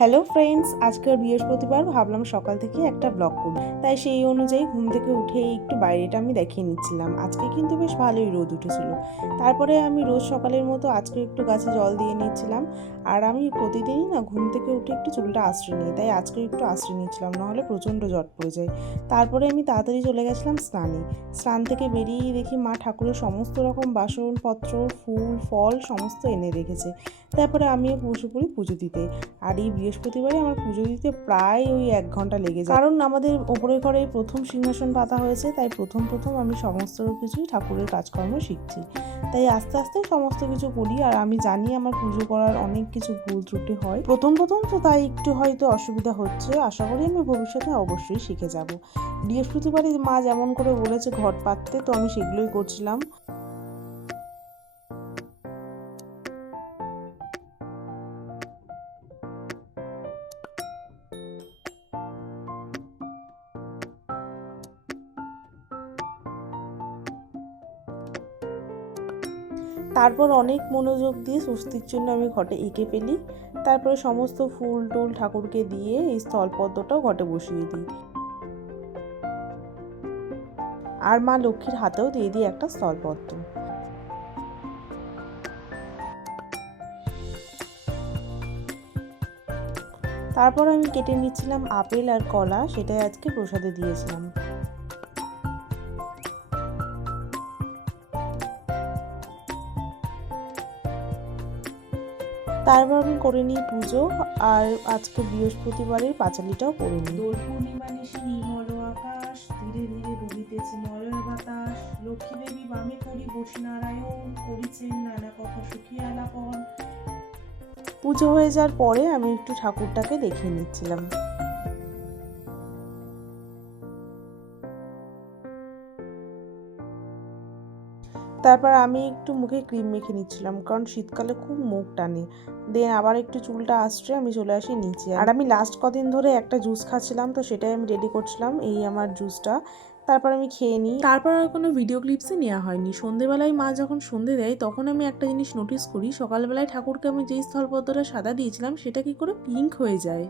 Hello friends, আজকে বৃহস্পতিবার, ভাবলাম সকাল থেকে একটা ব্লগ করি। তাই সেই অনুযায়ী ঘুম থেকে উঠে একটু বাইরেটা আমি দেখিয়ে নিচ্ছিলাম। আজকে কিন্তু বেশ ভালোই রোদ উঠেছিল। তারপরে আমি রোজ সকালের মতো আজকে একটু গাছে জল দিয়ে নিচ্ছিলাম। আর আমি প্রতিদিনই না ঘুম থেকে উঠে একটু চুলটা আঁচড়ে নিই, তাই আজকে একটু আঁচড়ে নিচ্ছিলাম, নাহলে প্রচণ্ড জট পড়ে যায়। তারপরে আমি তাড়াতাড়ি চলে গেছিলাম স্নানে। স্নান থেকে বেরিয়েই দেখি মা ঠাকুরের সমস্ত রকম বাসনপত্র, ফুল ফল সমস্ত এনে রেখেছে। তারপরে আমিও বসে পড়ি পুজো দিতে। আর এই বৃহস্পতিবারে আমার পুজো দিতে প্রায় ওই 1 ঘন্টা লেগে যায়, কারণ আমাদের ওপরের ঘরে প্রথম সিংহাসন পাতা হয়েছে। তাই প্রথম আমি সমস্ত কিছুই ঠাকুরের কাজকর্ম শিখছি। তাই আস্তে আস্তে সমস্ত কিছু করি। আর আমি জানি আমার পুজো করার অনেক কিছু ভুল ত্রুটি হয় প্রথম তো, তাই একটু হয়তো অসুবিধা হচ্ছে। আশা করি আমি ভবিষ্যতে অবশ্যই শিখে যাব। বৃহস্পতিবারে মা যেমন করে বলেছে ঘট পাততে, তো আমি সেগুলোই করছিলাম। তারপর অনেক মনোযোগ দিয়ে স্বস্তির জন্য আমি ঘটে এঁকে ফেলি। তারপরে সমস্ত ফুল টুল ঠাকুরকে দিয়ে এই স্থলপদ্মটাও ঘটে বসিয়ে দিই। আর মা লক্ষ্মীর হাতেও দিয়ে দিই একটা স্থলপদ্ম। তারপর আমি কেটে নিচ্ছিলাম আপেল আর কলা, সেটাই আজকে প্রসাদে দিয়েছিলাম। তারপর আমি করে নিই পুজো। আর আজকে বৃহস্পতিবারের পাঁচালিটাও করে নিই। দোল পূর্ণিমা নিশি নির্মল আকাশ, ধীরে ধীরে বহিতেছে মলয় বাতাস। লক্ষ্মী দেবী বামে করি বসি নারায়ণ, করিছেন নানা কথা সুখী আলাপন। পুজো হয়ে যাওয়ার পরে আমি একটু ঠাকুরটাকে দেখিয়ে নিচ্ছিলাম। তারপর আমি একটু মুখে ক্রিম মেখে নিচ্ছিলাম, কারণ শীতকালে খুব মুখ টানে। দেন আবার একটু চুলটা আঁচড়ে আমি চলে আসি নিচে। আর আমি লাস্ট কদিন ধরে একটা জুস খাচ্ছিলাম, তো সেটাই আমি রেডি করছিলাম, এই আমার জুসটা। তারপর আমি খেয়ে নিই। তারপর আর কোনো ভিডিও ক্লিপসই নেওয়া হয়নি। সন্ধেবেলায় মা যখন সন্ধে দেয়, তখন আমি একটা জিনিস নোটিস করি, সকালবেলায় ঠাকুরকে আমি যেই স্থলপদ্মটা সাদা দিয়েছিলাম, সেটা কি করে পিঙ্ক হয়ে যায়।